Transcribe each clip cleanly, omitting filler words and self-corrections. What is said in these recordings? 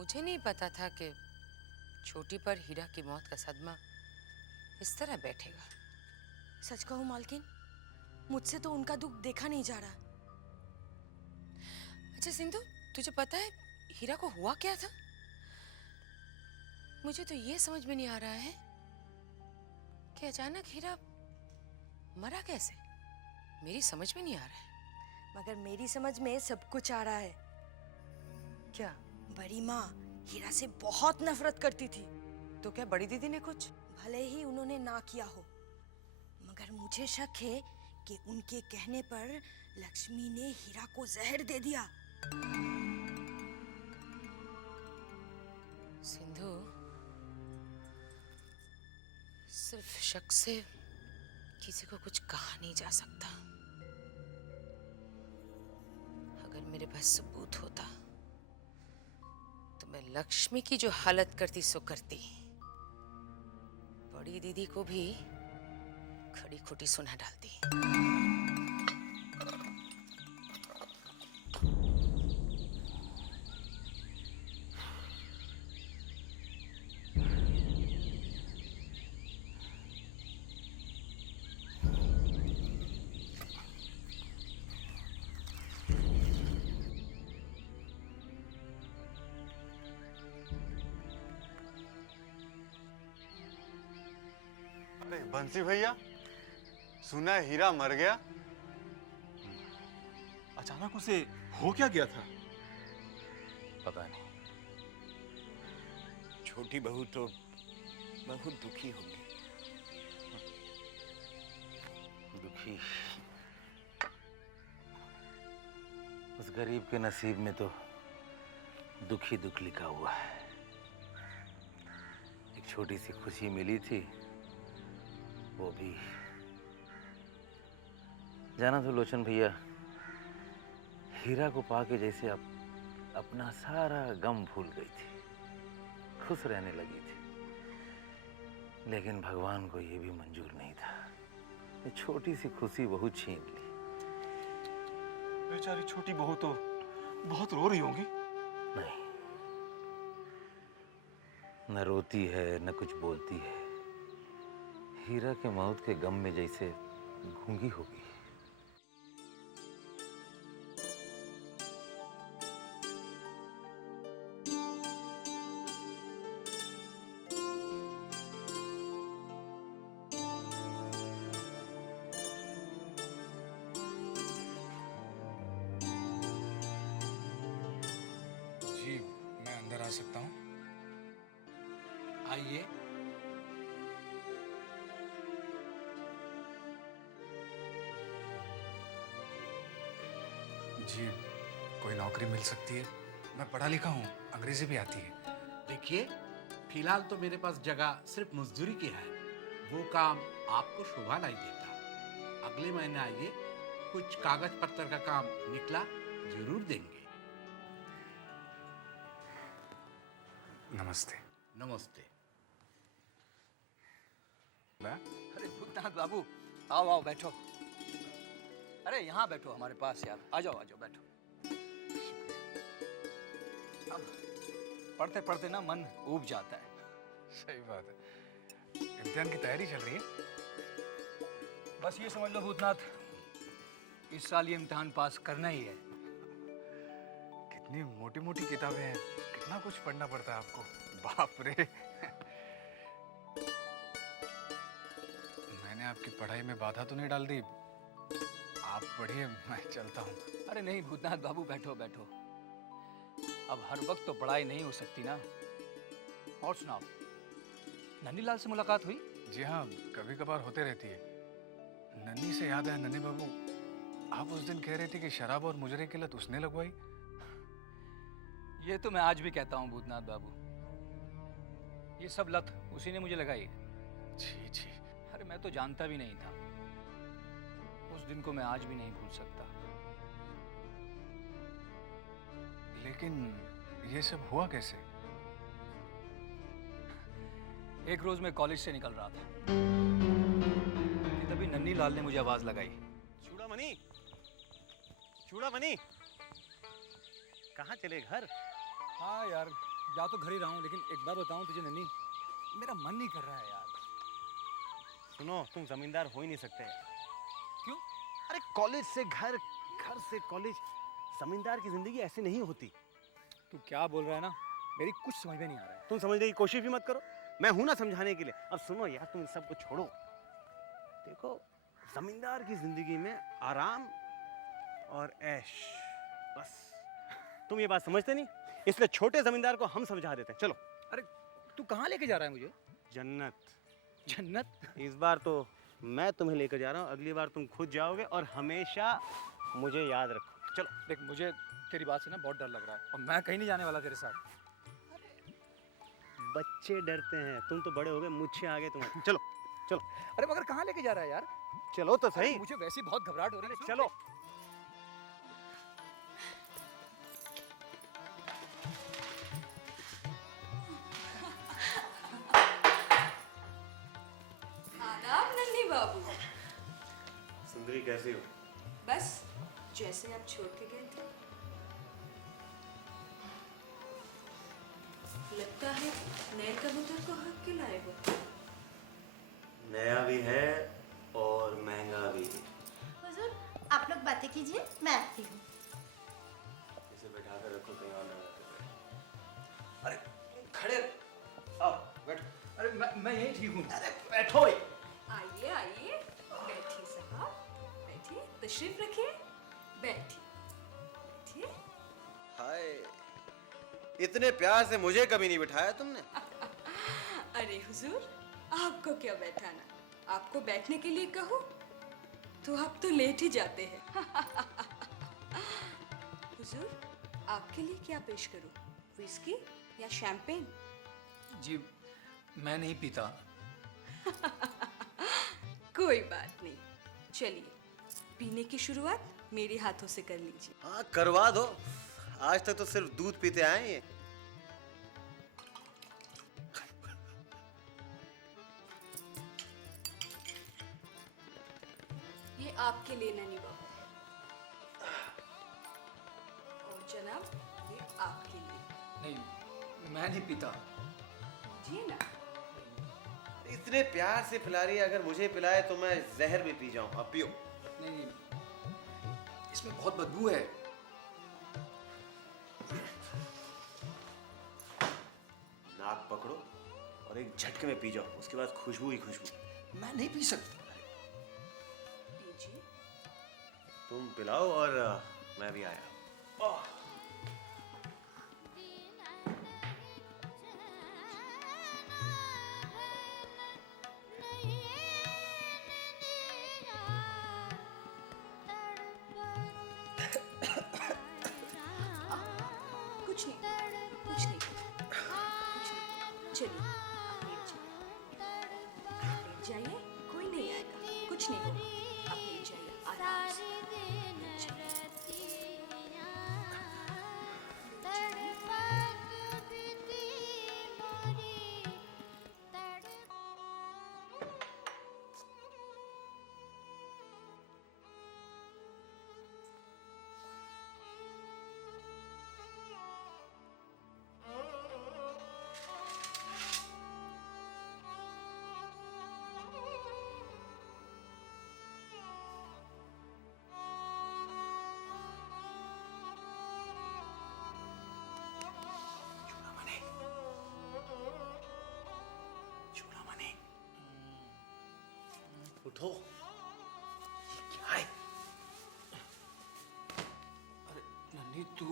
मुझे नहीं पता था कि छोटी पर हीरा की मौत का सदमा इस तरह बैठेगा। सच कहूं मालकिन, मुझसे तो उनका दुख देखा नहीं जा रहा। अच्छा सिंधु, तुझे पता है हीरा को हुआ क्या था? मुझे तो ये समझ में नहीं आ रहा है कि अचानक हीरा मरा कैसे। मेरी समझ में नहीं आ रहा है। मगर मेरी समझ में सब कुछ आ रहा है। क्या? बड़ी माँ हीरा से बहुत नफरत करती थी। तो क्या बड़ी दीदी ने कुछ? भले ही उन्होंने ना किया हो, मगर मुझे शक है कि उनके कहने पर लक्ष्मी ने हीरा को जहर दे दिया। सिंधु, सिर्फ शक से किसी को कुछ कहा नहीं जा सकता। अगर मेरे पास सबूत होता तो मैं लक्ष्मी की जो हालत करती सो करती। बड़ी दीदी को भी खड़ी खोटी सुना डालती। अरे बंसी भैया, सुना है हीरा मर गया। अचानक उसे हो क्या गया था? पता नहीं। छोटी बहू तो बहुत दुखी होगी। दुखी? उस गरीब के नसीब में तो दुख ही दुख लिखा हुआ है। एक छोटी सी खुशी मिली थी, वो भी जाना तो लोचन भैया, हीरा को पाके जैसे अपना सारा गम भूल गई थी, खुश रहने लगी थी। लेकिन भगवान को ये भी मंजूर नहीं था। ये छोटी सी खुशी बहुत छीन ली। बेचारी छोटी बहू तो बहुत रो रही होगी। नहीं, न रोती है न कुछ बोलती है। हीरा के मौत के गम में जैसे गूंगी हो गई। जी, मैं अंदर आ सकता हूँ? आइए। जी, कोई नौकरी मिल सकती है? मैं पढ़ा लिखा हूँ, अंग्रेजी भी आती है। देखिए, फिलहाल तो मेरे पास जगह सिर्फ मजदूरी की है। वो काम आपको शोभा नहीं देता। अगले महीने आइए, कुछ कागज पत्र का काम निकला जरूर देंगे। नमस्ते। नमस्ते। अरे भूतनाथ बाबू, आओ आओ बैठो। अरे यहाँ बैठो हमारे पास यार, आ जाओ बैठो। अब पढ़ते पढ़ते ना मन ऊब जाता है। सही बात है। इम्तिहान की तैयारी चल रही है? बस ये समझ लो भूतनाथ, इस साल ये इम्तिहान पास करना ही है। कितनी मोटी मोटी किताबें हैं, कितना कुछ पढ़ना पड़ता है आपको। बाप रे। मैंने आपकी पढ़ाई में बाधा तो नहीं डाल दी? आप पढ़िए, मैं चलता हूँ। अरे नहीं भूतनाथ बाबू, बैठो बैठो। अब हर वक्त तो पढ़ाई नहीं हो सकती ना। और सुनाओ, नन्हीलाल से मुलाकात हुई? जी हाँ, कभी कभार होते रहती है। नन्ही से याद है, नन्ही बाबू, आप उस दिन कह रहे थे कि शराब और मुजरे की लत उसने लगवाई। ये तो मैं आज भी कहता हूँ भूतनाथ बाबू, ये सब लत उसी ने मुझे लगाई है। छी छी। अरे मैं तो जानता भी नहीं था। उस दिन को मैं आज भी नहीं भूल सकता। लेकिन ये सब हुआ कैसे? एक रोज मैं कॉलेज से निकल रहा था कि तभी नन्हीलाल ने मुझे आवाज लगाई। चूड़ामणि, चूड़ामणि, कहाँ चले? घर? हाँ यार, जा तो घर ही रहा हूँ, लेकिन एक बार बताऊँ तुझे नन्ही, मेरा मन नहीं कर रहा है यार। सुनो, तुम जमींदार हो ही नहीं सकते। क्यों? अरे कॉलेज से घर, घर से कॉलेज, जमींदार की जिंदगी ऐसी नहीं होती। तू क्या बोल रहा है ना, मेरी कुछ समझ में नहीं आ रहा है। तुम समझने की कोशिश भी मत करो, मैं हूं ना समझाने के लिए। अब सुनो यार, तुम इन सबको छोड़ो। देखो, जमींदार की जिंदगी में आराम और ऐश, बस। तुम ये बात समझते नहीं, इसलिए छोटे जमींदार को हम समझा देते हैं। चलो। अरे तू कहाँ लेके जा रहा है मुझे? जन्नत। जन्नत? इस बार तो मैं तुम्हें लेकर जा रहा हूँ, अगली बार तुम खुद जाओगे और हमेशा मुझे याद रखो। चलो। देख, मुझे तेरी बात से ना बहुत डर लग रहा है, और मैं कहीं नहीं जाने वाला तेरे साथ। बच्चे डरते हैं, तुम तो बड़े हो गए, मुझसे आगे तुम्हारे। चलो चलो। अरे मगर कहाँ लेके जा रहा है यार? चलो तो सही। मुझे वैसे ही बहुत घबराहट हो रही है। चलो। आदाब नन्ही बाबू। सुंदरी कैसी हो? बस जैसे आप छोड़ के गए थे। लगता है नए कबूतर को हक के लाए हो। नया भी है और महंगा भी। हुजूर, आप लोग बातें कीजिए, मैं आती हूँ। इसे बैठा कर रखो, कहीं और ना जाते। अरे खड़े, आओ बैठो। अरे मैं यही ठीक हूँ। अरे बैठो। आइए आइए, बैठिए साहब, बैठिए, तशरीफ रखिए, बैठिए बैठिए। हाय, इतने प्यार से मुझे कभी नहीं बिठाया तुमने। अरे हुजूर, आपको क्या बैठाना, आपको बैठने के लिए कहूँ तो आप तो लेट ही जाते हैं। हुजूर, आपके लिए क्या पेश करूँ, विस्की या शैंपेन? जी, मैं नहीं पीता। कोई बात नहीं, चलिए पीने की शुरुआत मेरे हाथों से कर लीजिए। हाँ करवा दो, आज तक तो सिर्फ दूध पीते आए ये। ये आपके लिए नन्ही बाबू, और जनाब ये आपके लिए। नहीं, मैं नहीं पीता। जी ना। इतने प्यार से पिला रही है, अगर मुझे पिलाए तो मैं जहर भी पी जाऊं। अब पियो। नहीं, इसमें बहुत बदबू है। नाक पकड़ो और एक झटके में पी जाओ, उसके बाद खुशबू ही खुशबू। मैं नहीं पी सकता। पीजिए। तुम पिलाओ और मैं भी आया। कुछ नहीं, कुछ नहीं, कुछ नहीं। चलिए आप लेट जाइए, लेट जाइए, कोई नहीं आएगा, कुछ नहीं होगा। आप लेट जाइए आराम से। लेट जाइए। उठो। ये क्या है? अरे नन्ही, तू,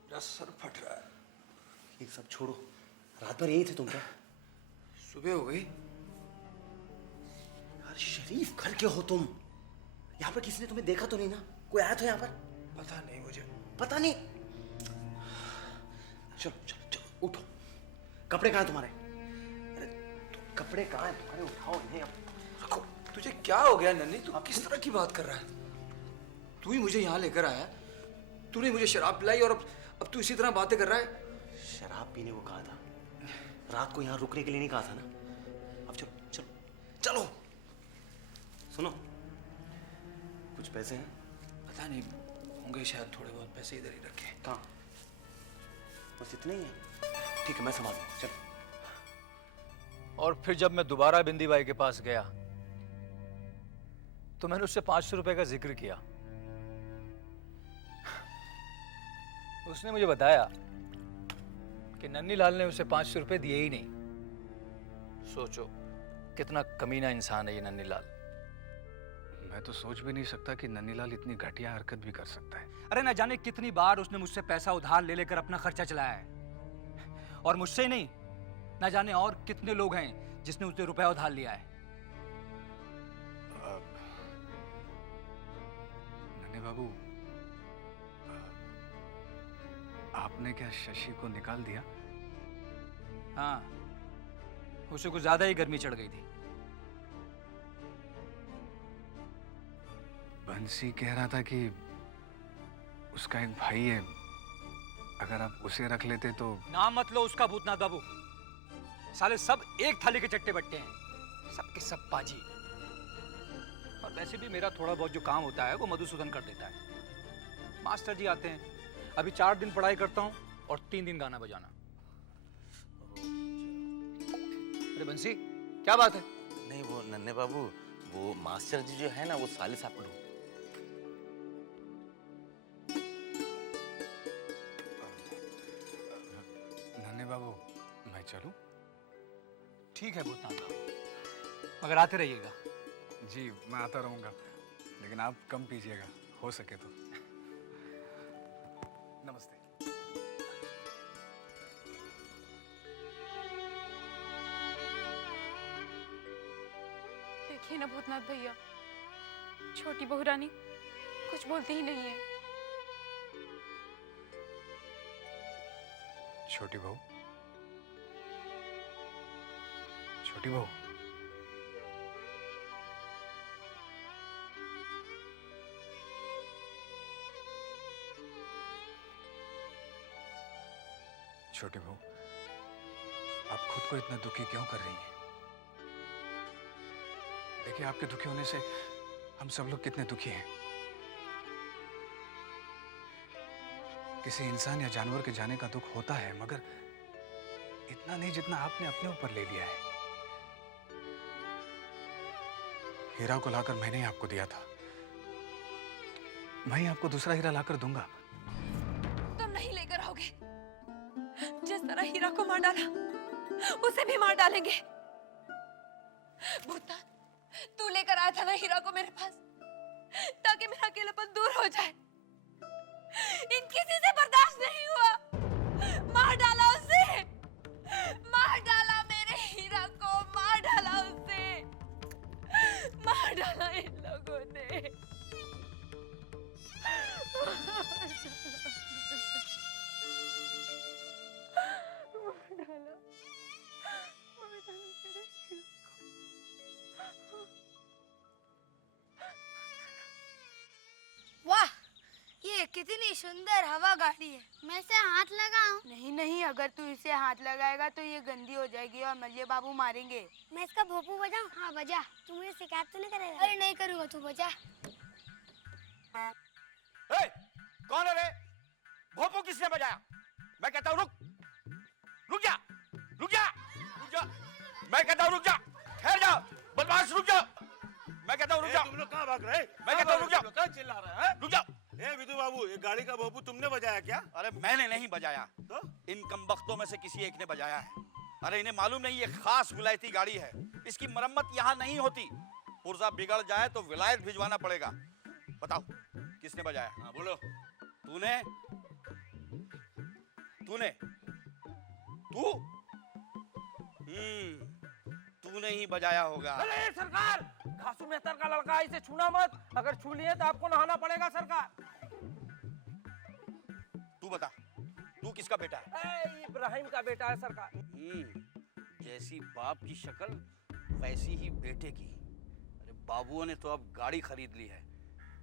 मेरा सर फट रहा है। ये सब छोड़ो, रात भर यही थे तुम क्या? सुबह हो गई। यार शरीफ घर के हो तुम। यहाँ पर किसी ने तुम्हें देखा तो नहीं ना? कोई आया था यहाँ पर? पता नहीं मुझे। पता नहीं। चलो चलो चलो उठो। कपड़े कहाँ हैं तुम्हारे? अरे तो कपड़े कहाँ हैं तुम्हारे? उठाओ इन्हें, अब रखो। तुझे क्या हो गया नन्ही? तू किस तरह की बात कर रहा है? तू ही मुझे यहाँ लेकर आया, तूने मुझे शराब पिलाई, और अब तू इसी तरह बातें कर रहा है। शराब पीने को कहा था, रात को यहाँ रुकने के लिए नहीं कहा था ना? अब चलो चलो चलो। सुनो, कुछ पैसे हैं? पता नहीं, होंगे शायद थोड़े बहुत पैसे इधर ही रखे। कहाँ? बस इतने ही है। ठीक है मैं संभालूंगा, चल। और फिर जब मैं दोबारा बिंदी बाई के पास गया तो मैंने उससे 500 रुपए का जिक्र किया। उसने मुझे बताया कि नन्नी लाल ने उसे 500 रुपए दिए ही नहीं। सोचो कितना कमीना इंसान है ये नन्नी लाल। मैं तो सोच भी नहीं सकता कि नन्नीलाल इतनी घटिया हरकत भी कर सकता है। अरे न जाने कितनी बार उसने मुझसे पैसा उधार ले लेकर अपना खर्चा चलाया है, और मुझसे ही नहीं, न जाने और कितने लोग हैं जिसने उससे रुपया उधार लिया है। नन्हे बाबू, आपने क्या शशि को निकाल दिया? हाँ, उसे कुछ ज्यादा ही गर्मी चढ़ गई थी। बंसी कह रहा था कि उसका एक भाई है, अगर आप उसे रख लेते तो। नाम मत लो उसका भूतनाथ बाबू। साले सब एक थाली के चट्टे बट्टे हैं, सबके सब पाजी। और वैसे भी मेरा थोड़ा बहुत जो काम होता है वो मधुसूदन कर देता है। मास्टर जी आते हैं, अभी 4 दिन पढ़ाई करता हूँ और 3 दिन गाना बजाना। अरे बंसी, क्या बात है? नहीं वो नन्हे बाबू, वो मास्टर जी जो है ना, वो साले साहब को ढूंढ। नन्हे बाबू, मैं चलूं? ठीक है भूतनाथ बाबू, मगर आते रहिएगा। जी मैं आता रहूंगा, लेकिन आप कम पीजिएगा हो सके तो। नमस्ते। देखिए ना भूतनाथ भैया, छोटी बहू रानी कुछ बोलती ही नहीं है। छोटी बहू, छोटी बहू, छोटी बहू, आप खुद को इतना दुखी क्यों कर रही हैं? देखिए, आपके दुखी होने से हम सब लोग कितने दुखी हैं। किसी इंसान या जानवर के जाने का दुख होता है, मगर इतना नहीं जितना आपने अपने ऊपर ले लिया है। हीरा को लाकर मैंने ही आपको दिया था, मैं ही आपको दूसरा हीरा लाकर दूंगा। तुम नहीं लेकर आओगे। जिस तरह हीरा को मार डाला, उसे भी मार डालेंगे। भूतनाथ, तू लेकर आया था ना हीरा को मेरे पास, ताकि मेरा अकेलापन दूर हो जाए। इन किसी से बर्दाश्त नहीं हुआ, मार डाला उसे, मार डाला मेरे हीरा को, मार डाला उसे, मार डाला इन लोगों ने। वाह, ये कितनी सुंदर हवा गाड़ी है। मैं इसे हाथ लगाऊं? नहीं नहीं, अगर तू इसे हाथ लगाएगा तो ये गंदी हो जाएगी और मल्लिया बाबू मारेंगे। मैं इसका भोपू बजाऊं? हाँ बजा। तू मुझे शिकायत तो नहीं करेगा? अरे नहीं करूँगा, तू बजा। कौन है रे? भोपू किसने बजाया? मैं कहता हूँ रुक, रुक जा, रुक जा, रुक जा। मैं कहता हूँ रुक जा, ठहर जा, बदमाश रुक जा। मैं कहता हूँ रुक जा। तुम लोग कहाँ भाग रहे? मैं कहता हूँ रुक जा। कहाँ चिल्ला रहा है? रुक जा। ए विधु बाबू, ये गाड़ी का भोपू तुमने बजाया क्या? अरे मैंने नहीं बजाया, तो? इन कमबख्तों में से किसी एक ने बजाया है। अरे इन्हें मालूम नहीं, ये खास विलायती गाड़ी है, इसकी मरम्मत यहाँ नहीं होती। पुर्जा बिगड़ जाए तो विलायत भिजवाना पड़ेगा। बताओ किसने बजाया? हाँ बोलो। तूने? तूने? तू? तूने ही बजाया होगा। अरे सरकार, घासू मेहतर का लड़का है, इसे छूना मत। अगर छू लिए तो आपको नहाना पड़ेगा सरकार। तू बता, तू किसका बेटा है? इब्राहिम का बेटा है सरकार। जैसी बाप की शक्ल वैसी ही बेटे की। अरे बाबुओं ने तो अब गाड़ी खरीद ली है,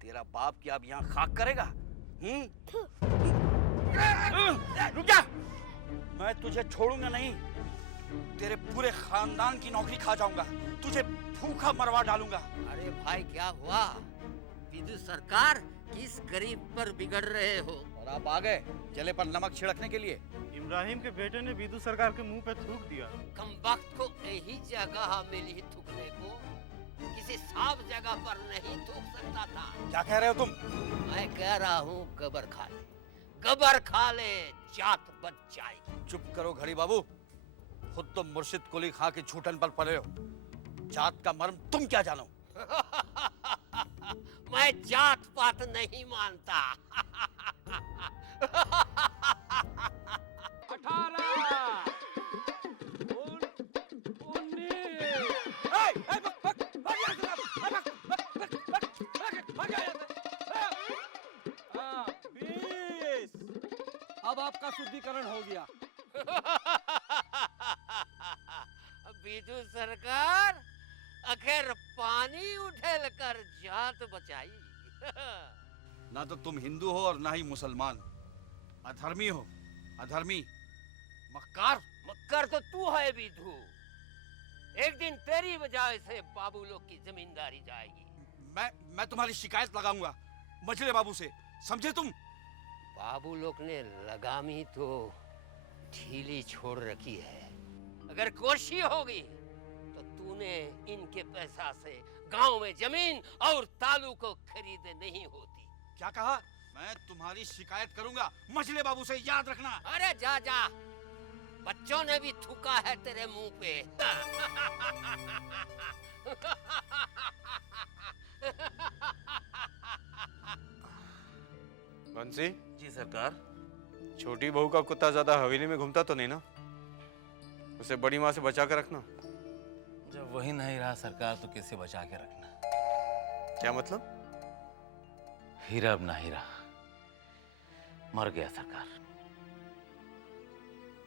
तेरा बाप क्या अब यहाँ खाक करेगा? रुक जा, मैं तुझे छोड़ूंगा नहीं। तेरे पूरे खानदान की नौकरी खा जाऊंगा, तुझे भूखा मरवा डालूंगा। अरे भाई क्या हुआ? विधु सरकार किस गरीब पर बिगड़ रहे हो? और आप आ गए जले पर नमक छिड़कने के लिए। इब्राहिम के बेटे ने विदु सरकार के मुंह पे थूक दिया। कम वक्त को यही जगह मिली थूकने को, किसी साफ जगह पर नहीं थूक सकता था। क्या कह रहे हो तुम? मैं कह रहा हूँ गबर खा ले, गबर खा ले, जात बच जाएगी। चुप करो घड़ी बाबू, खुद तो मुर्शिद कुली खां के छूटन पर पड़े हो। जात का मर्म तुम क्या जानो? मैं जात पात नहीं मानता। 20 अब आपका शुद्धिकरण हो गया। विदु सरकार आखिर पानी उठेल कर जात बचाई। ना तो तुम हिंदू हो और ना ही मुसलमान। अधर्मी हो, अधर्मी, मक्कार। मक्कार तो तू है विदु। एक दिन तेरी वजह से बाबू लोग की जमींदारी जाएगी। मैं तुम्हारी शिकायत लगाऊंगा मछली बाबू से, समझे तुम? बाबू लोग ने लगामी तो ढीली छोड़ रखी है। अगर कोशिश होगी तो तूने इनके पैसा से गांव में जमीन और तालू को खरीदे नहीं होती। क्या कहा? मैं तुम्हारी शिकायत करूंगा मछली बाबू से, याद रखना। अरे जा जा, बच्चों ने भी थूका है तेरे मुंह पे। बंसी जी सरकार। छोटी बहू का कुत्ता ज्यादा हवेली में घूमता तो नहीं ना? उसे बड़ी माँ से बचा कर रखना। जब वही नहीं रहा सरकार तो किसे बचा के रखना? क्या मतलब? हीरा अब नहीं रहा, मर गया सरकार।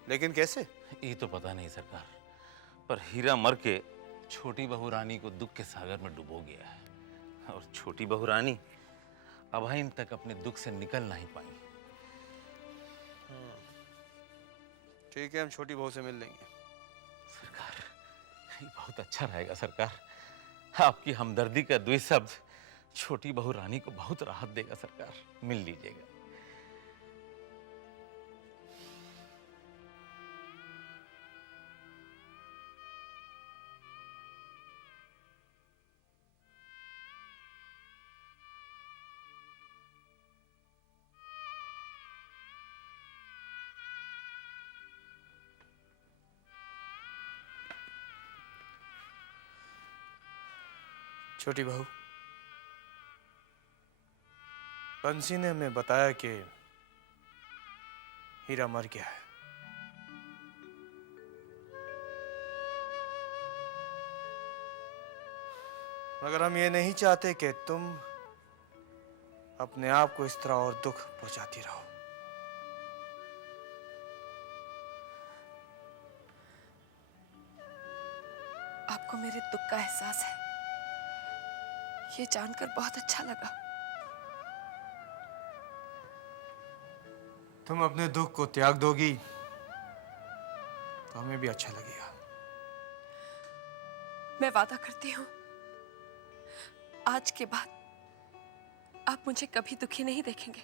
लेकिन कैसे? ये तो पता नहीं सरकार, पर हीरा मर के छोटी बहू रानी को दुख के सागर में डुबो गया है और छोटी बहू रानी अभाइन तक अपने दुख से निकल नहीं पाई। ठीक है, हम छोटी बहू से मिल लेंगे। सरकार, ये बहुत अच्छा रहेगा सरकार। आपकी हमदर्दी का 2 शब्द छोटी बहू रानी को बहुत राहत देगा सरकार। मिल लीजिएगा। छोटी बहू, बंसी ने हमें बताया कि हीरा मर गया है। मगर हम ये नहीं चाहते कि तुम अपने आप को इस तरह और दुख पहुंचाती रहो। आपको मेरे दुख का एहसास है, ये जानकर बहुत अच्छा लगा। तुम अपने दुख को त्याग दोगी तो हमें भी अच्छा लगेगा। मैं वादा करती हूँ, आज के बाद आप मुझे कभी दुखी नहीं देखेंगे।